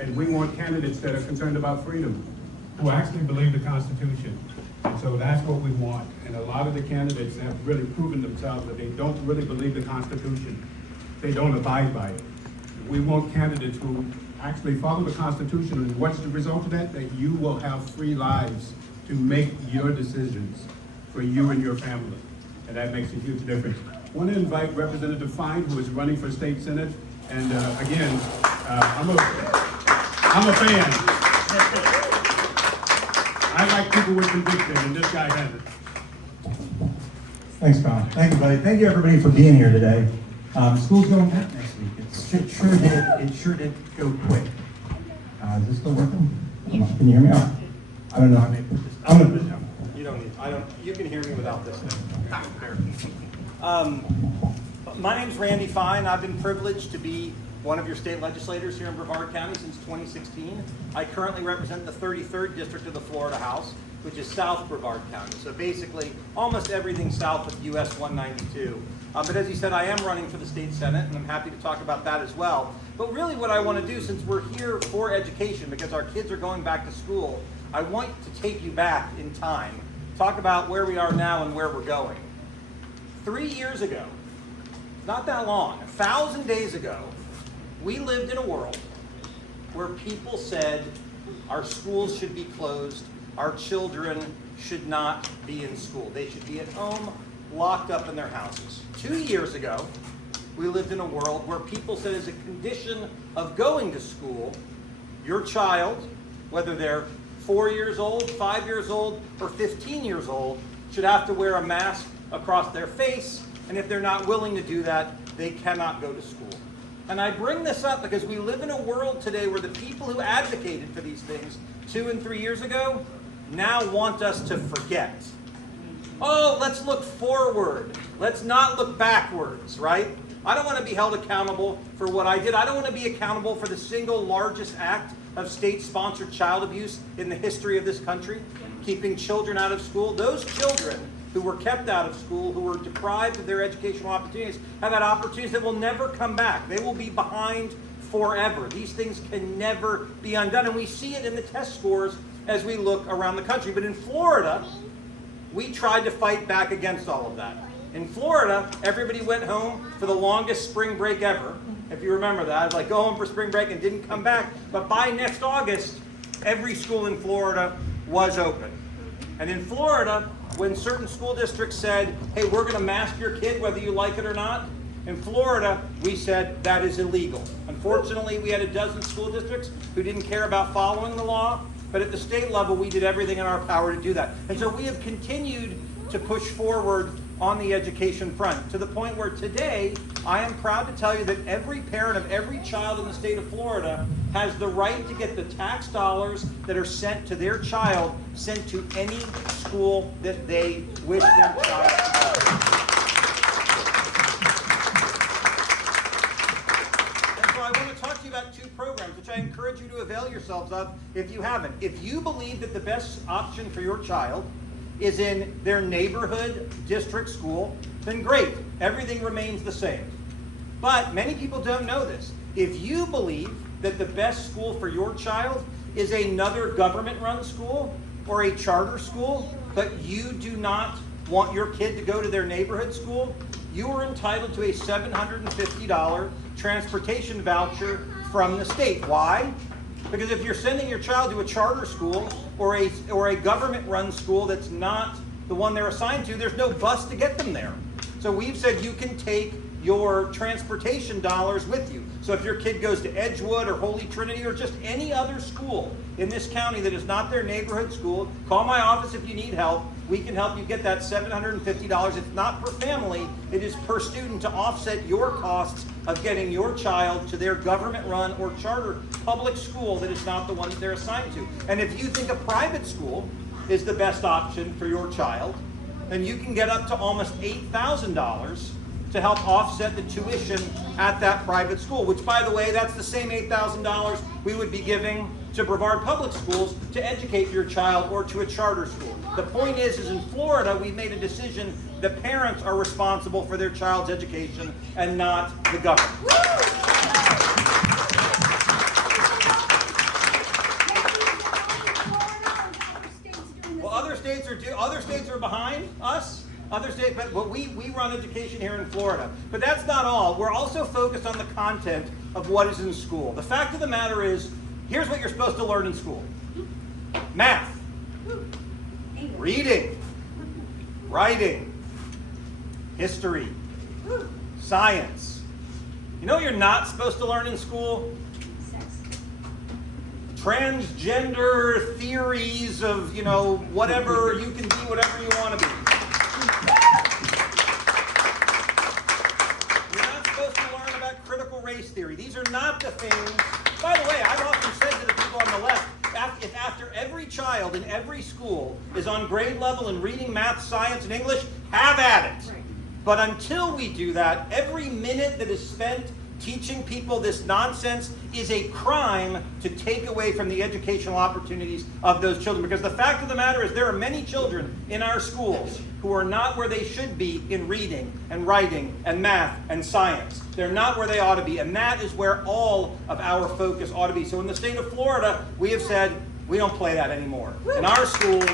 And we want candidates that are concerned about freedom, who actually believe the Constitution. And so that's what we want. And a lot of the candidates have really proven themselves that they don't really believe the Constitution. They don't abide by it. We want candidates who actually follow the Constitution, and what's the result of that? That you will have free lives to make your decisions for you and your family. And that makes a huge difference. I want to invite Representative Fine, who is running for state senate. And again, I'm a fan. I like people with conviction, and this guy has it. Thanks, Colin. Thank you, buddy. Thank you, everybody, for being here today. School's going back next week. It sure did go quick. Is this still working? Can you hear me? I don't know. I'm gonna put this down. You don't need. You can hear me without this thing. My name's Randy Fine. I've been privileged to be one of your state legislators here in Brevard County since 2016. I currently represent the 33rd District of the Florida House, which is South Brevard County. So basically, almost everything south of US 192. But as you said, I am running for the state senate, and I'm happy to talk about that as well. But really what I want to do, since we're here for education, because our kids are going back to school, I want to take you back in time, talk about where we are now and where we're going. 3 years ago, not that long, 1,000 days ago, we lived in a world where people said our schools should be closed, our children should not be in school. They should be at home, locked up in their houses. 2 years ago, we lived in a world where people said as a condition of going to school, your child, whether they're 4 years old, 5 years old, or 15 years old, should have to wear a mask across their face, and if they're not willing to do that, they cannot go to school. And I bring this up because we live in a world today where the people who advocated for these things 2 and 3 years ago now want us to forget. Oh, let's look forward. Let's not look backwards, right? I don't want to be held accountable for what I did. I don't want to be accountable for the single largest act of state-sponsored child abuse in the history of this country, keeping children out of school. Those children who were kept out of school, who were deprived of their educational opportunities, have had opportunities that will never come back. They will be behind forever. These things can never be undone, and we see it in the test scores as we look around the country. But in Florida, we tried to fight back against all of that. In Florida, everybody went home for the longest spring break ever. If you remember that, like go home for spring break and didn't come back. But by next August, every school in Florida was open. And in Florida, when certain school districts said, hey, we're going to mask your kid whether you like it or not, in Florida, we said that is illegal. Unfortunately, we had a dozen school districts who didn't care about following the law, but at the state level, we did everything in our power to do that. And so we have continued to push forward on the education front, to the point where today, I am proud to tell you that every parent of every child in the state of Florida has the right to get the tax dollars that are sent to their child sent to any school that they wish their child to go. And so I want to talk to you about 2 programs, which I encourage you to avail yourselves of if you haven't. If you believe that the best option for your child is in their neighborhood district school, then great, everything remains the same. But many people don't know this. If you believe that the best school for your child is another government-run school or a charter school, but you do not want your kid to go to their neighborhood school, you are entitled to a $750 transportation voucher from the state. Why? Because if you're sending your child to a charter school or a government-run school that's not the one they're assigned to, there's no bus to get them there. So we've said you can take your transportation dollars with you. So if your kid goes to Edgewood or Holy Trinity or just any other school in this county that is not their neighborhood school, call my office if you need help. We can help you get that $750. It's not per family, it is per student to offset your costs of getting your child to their government-run or charter public school that is not the one that they're assigned to. And if you think a private school is the best option for your child, then you can get up to almost $8,000 to help offset the tuition at that private school, which, by the way, that's the same $8,000 we would be giving to Brevard Public Schools to educate your child or to a charter school. The point is in Florida, we've made a decision that parents are responsible for their child's education and not the government. behind us. Other states, but we run education here in Florida. But that's not all. We're also focused on the content of what is in school. The fact of the matter is, here's what you're supposed to learn in school. Math, reading, writing, history, science. You know what you're not supposed to learn in school? Transgender theories of, whatever, you can be whatever you want to be. You're not supposed to learn about critical race theory. These are not the things. By the way, I've often said to the people on the left, if after every child in every school is on grade level in reading, math, science, and English, have at it. But until we do that, every minute that is spent teaching people this nonsense is a crime to take away from the educational opportunities of those children. Because the fact of the matter is there are many children in our schools who are not where they should be in reading and writing and math and science. They're not where they ought to be. And that is where all of our focus ought to be. So in the state of Florida, we have said, we don't play that anymore. In our schools,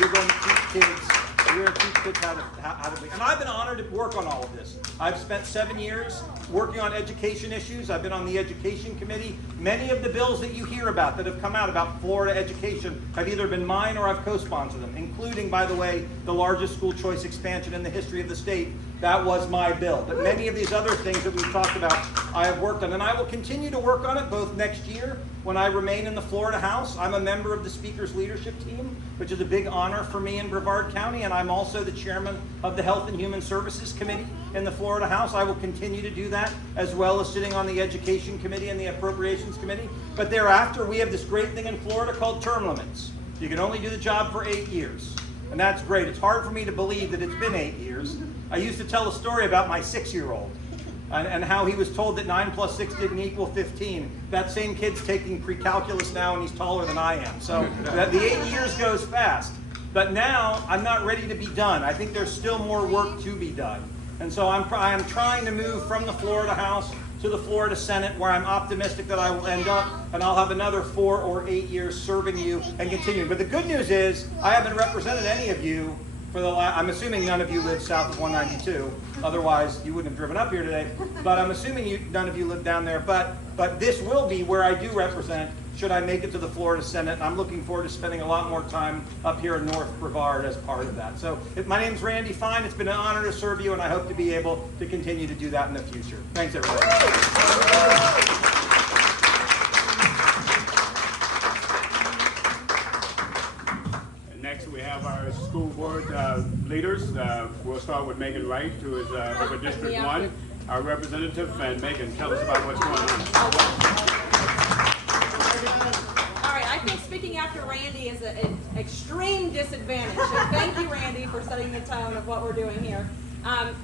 we're going to teach kids. We're going to teach kids how to be. And I've been honored to work on all of this. I've spent 7 years working on education issues. I've been on the education committee. Many of the bills that you hear about that have come out about Florida education have either been mine or I've co-sponsored them, including, by the way, the largest school choice expansion in the history of the state. That was my bill. But many of these other things that we've talked about, I have worked on. And I will continue to work on it both next year when I remain in the Florida House. I'm a member of the Speaker's Leadership Team, which is a big honor for me in Brevard County. And I'm also the chairman of the Health and Human Services Committee in the Florida House. I will continue to do that, as well as sitting on the Education Committee and the Appropriations Committee. But thereafter, we have this great thing in Florida called term limits. You can only do the job for 8 years. And that's great. It's hard for me to believe that it's been 8 years. I used to tell a story about my 6-year-old and how he was told that 9 plus 6 didn't equal 15. That same kid's taking pre-calculus now and he's taller than I am. So the 8 years goes fast. But now I'm not ready to be done. I think there's still more work to be done. And so I'm trying to move from the Florida House to the Florida Senate, where I'm optimistic that I will end up, and I'll have another 4 or 8 years serving you and continuing. But the good news is, I haven't represented any of you for the last, I'm assuming none of you live south of 192, otherwise you wouldn't have driven up here today, but I'm assuming none of you live down there, but this will be where I do represent, should I make it to the Florida Senate, and I'm looking forward to spending a lot more time up here in North Brevard as part of that. So, my name's Randy Fine, it's been an honor to serve you, and I hope to be able to continue to do that in the future. Thanks, everybody. Next, we have our school board leaders. We'll start with Megan Wright, who is over District 1, our representative. And Megan, tell us about what's going on. All right, I think speaking after Randy is an extreme disadvantage. So thank you, Randy, for setting the tone of what we're doing here.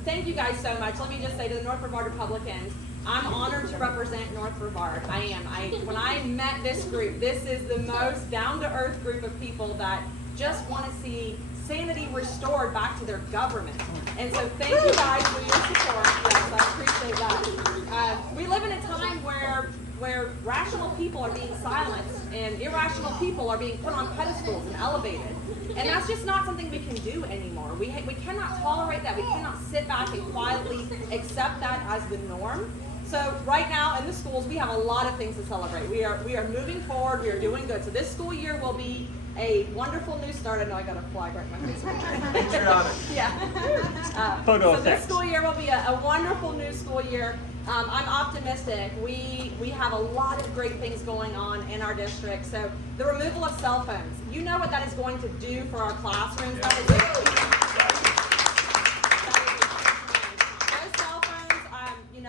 Thank you guys so much. Let me just say to the North Brevard Republicans, I'm honored to represent North Brevard. I am. When I met this group, this is the most down-to-earth group of people that just want to see sanity restored back to their government. And so thank you guys for your support. Yes, I appreciate that. We live in a time where rational people are being silenced and irrational people are being put on pedestals and elevated. And that's just not something we can do anymore. We cannot tolerate that. We cannot sit back and quietly accept that as the norm. So right now in the schools, we have a lot of things to celebrate. We are moving forward. We are doing good. So this school year will be a wonderful new start. I know I got a flag right in my face. Yeah. Photo so effect. this school year will be a wonderful new school year. I'm optimistic. We have a lot of great things going on in our district. So the removal of cell phones. You know what that is going to do for our classrooms. That is those cell phones,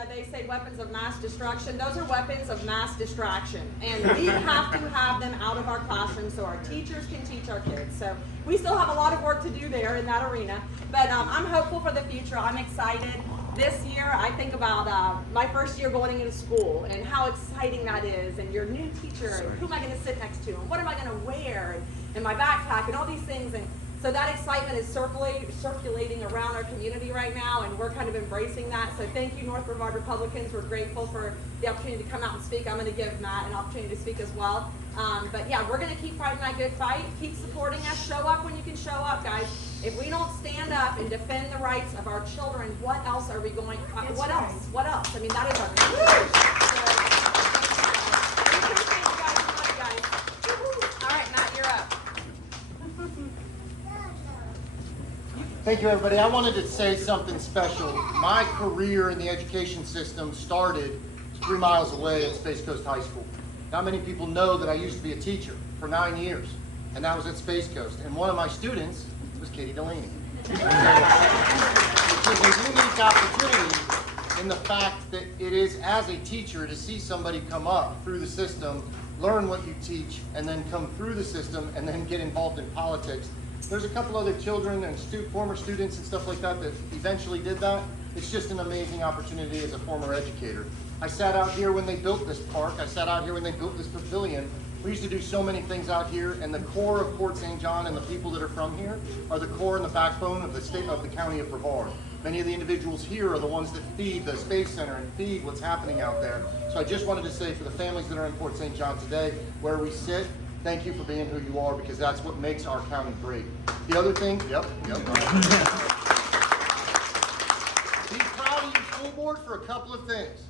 they say weapons of mass destruction. Those are weapons of mass distraction. And we have to have them out of our classrooms so our teachers can teach our kids. So we still have a lot of work to do there in that arena. But I'm hopeful for the future. I'm excited. This year, I think about my first year going into school and how exciting that is, and your new teacher, and who am I going to sit next to, and what am I going to wear, and my backpack, and all these things. And So that excitement is circulating around our community right now, and we're kind of embracing that. So thank you, North Brevard Republicans. We're grateful for the opportunity to come out and speak. I'm going to give Matt an opportunity to speak as well. But yeah, we're going to keep fighting that good fight. Keep supporting us. Show up when you can show up, guys. If we don't stand up and defend the rights of our children, what else are we going? What else? What else? I mean, that is our All right, Matt, you're up. Thank you, everybody. I wanted to say something special. My career in the education system started 3 miles away at Space Coast High School. Not many people know that I used to be a teacher for 9 years, and that was at Space Coast. And one of my students was Katie Delaney. Which is a unique opportunity in the fact that it is, as a teacher, to see somebody come up through the system, learn what you teach, and then come through the system and then get involved in politics. There's a couple other children and former students and stuff like that that eventually did that. It's just an amazing opportunity as a former educator. I sat out here when they built this park. I sat out here when they built this pavilion. We used to do so many things out here, and the core of Port St. John and the people that are from here are the core and the backbone of the state of the county of Brevard. Many of the individuals here are the ones that feed the Space Center and feed what's happening out there. So I just wanted to say, for the families that are in Port St. John today, where we sit, thank you for being who you are, because that's what makes our county great. The other thing, yep. Be proud of your school board for a couple of things.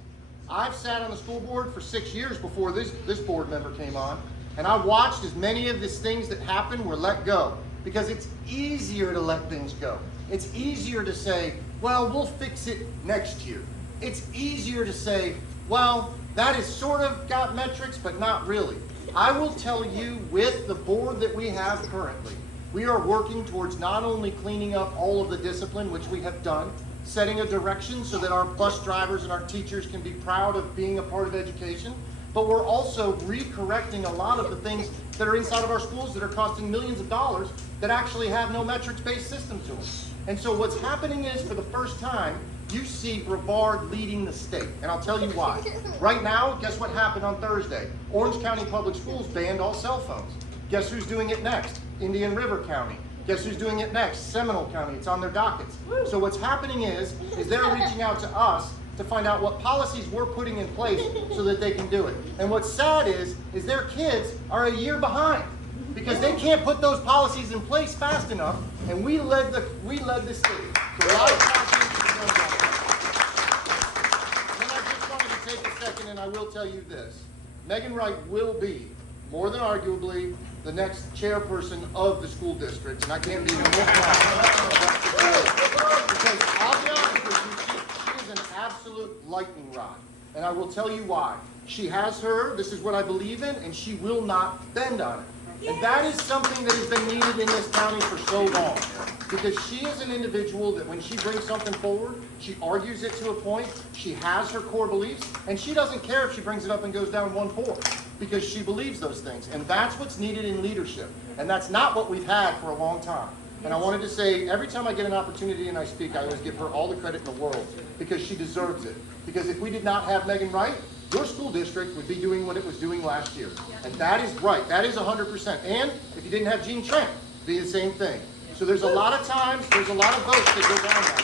I've sat on the school board for 6 years before this board member came on, and I watched as many of these things that happened were let go, because it's easier to let things go. It's easier to say, well, we'll fix it next year. It's easier to say, well, that has sort of got metrics, but not really. I will tell you, with the board that we have currently, we are working towards not only cleaning up all of the discipline, which we have done, setting a direction so that our bus drivers and our teachers can be proud of being a part of education, but we're also recorrecting a lot of the things that are inside of our schools that are costing millions of dollars that actually have no metrics-based system to them. And so what's happening is, for the first time, you see Brevard leading the state, and I'll tell you why. Right now, guess what happened on Thursday? Orange County Public Schools banned all cell phones. Guess who's doing it next? Indian River County. Guess who's doing it next? Seminole County. It's on their dockets. So what's happening is they're reaching out to us to find out what policies we're putting in place so that they can do it. And what's sad is their kids are a year behind, because they can't put those policies in place fast enough, and we led the city. So a lot of confidence is going on. And then I just wanted to take a second, and I will tell you this. Megan Wright will be, more than arguably, the next chairperson of the school district, and I can't be more proud. Because I'll be honest with you, she is an absolute lightning rod, and I will tell you why. She has this is what I believe in, and she will not bend on it. And that is something that has been needed in this county for so long. Because she is an individual that when she brings something forward, she argues it to a point, she has her core beliefs, and she doesn't care if she brings it up and goes down 1-4, because she believes those things. And that's what's needed in leadership. And that's not what we've had for a long time. And I wanted to say, every time I get an opportunity and I speak, I always give her all the credit in the world, because she deserves it. Because if we did not have Megan Wright, your school district would be doing what it was doing last year. And that is right. That is 100%. And if you didn't have Gene Trent, it'd be the same thing. So there's a lot of times, there's a lot of votes that go down that.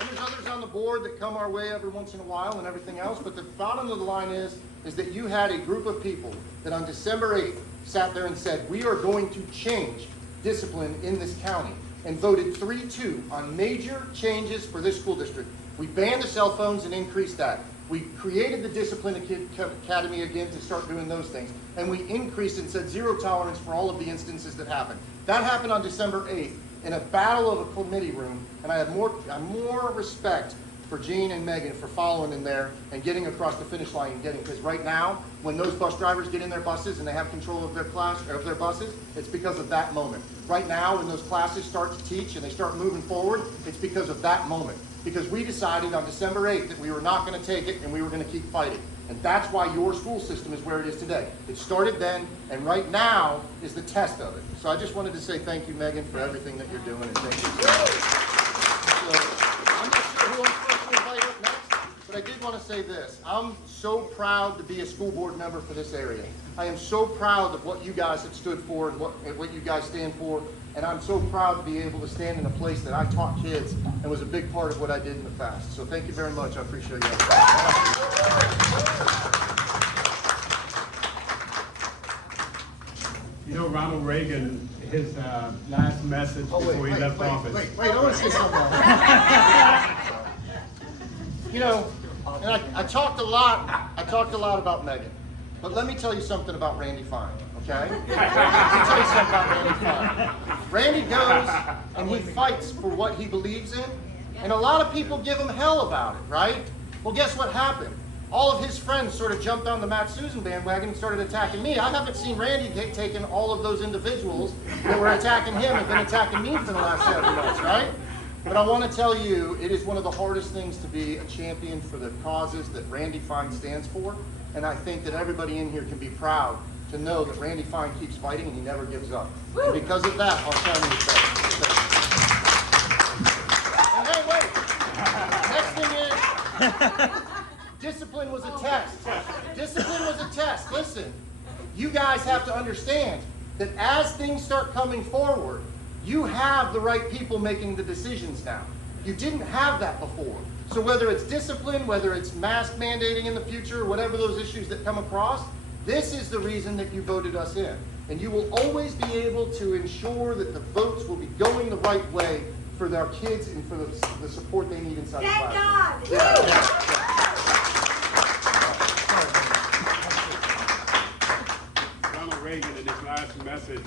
And there's others on the board that come our way every once in a while and everything else. But the bottom of the line is that you had a group of people that on December 8th sat there and said, we are going to change discipline in this county, and voted 3-2 on major changes for this school district. We banned the cell phones and increased that. We created the Discipline Academy again to start doing those things. And we increased and said 0 tolerance for all of the instances that happened. That happened on December 8th in a battle of a committee room. And I have more respect for Gene and Megan for following in there and getting across the finish line and getting, because right now, when those bus drivers get in their buses and they have control of their class, or of their buses, it's because of that moment. Right now, when those classes start to teach and they start moving forward, it's because of that moment. Because we decided on December 8th that we were not going to take it and we were going to keep fighting. And that's why your school system is where it is today. It started then, and right now is the test of it. So I just wanted to say thank you, Megan, for everything that you're doing, and thank you. So, I'm not sure who I'm supposed to invite up next, but I did want to say this. I'm so proud to be a school board member for this area. I am so proud of what you guys have stood for and what you guys stand for. And I'm so proud to be able to stand in a place that I taught kids and was a big part of what I did in the past. So thank you very much. I appreciate you. You know, Ronald Reagan, his last message before he left office. Wait, I want to say something else. You know, and I talked a lot about Megan, but let me tell you something about Randy Fine, okay? Let me tell you something about Randy Fine. Randy goes and he fights for what he believes in, and a lot of people give him hell about it, right? Well, guess what happened? All of his friends sort of jumped on the Matt Susan bandwagon and started attacking me. I haven't seen Randy taken all of those individuals that were attacking him have been attacking me for the last 7 months, right? But I want to tell you, it is one of the hardest things to be a champion for the causes that Randy Fine stands for. And I think that everybody in here can be proud to know that Randy Fine keeps fighting and he never gives up. And because of that, our county is better. And hey, wait. Next thing is, discipline was a test. Discipline was a test. Listen, you guys have to understand that as things start coming forward, you have the right people making the decisions now. You didn't have that before. So whether it's discipline, whether it's mask mandating in the future, whatever those issues that come across, this is the reason that you voted us in. And you will always be able to ensure that the votes will be going the right way for our kids and for the support they need inside the classroom. Thank God! Ronald Reagan in his last message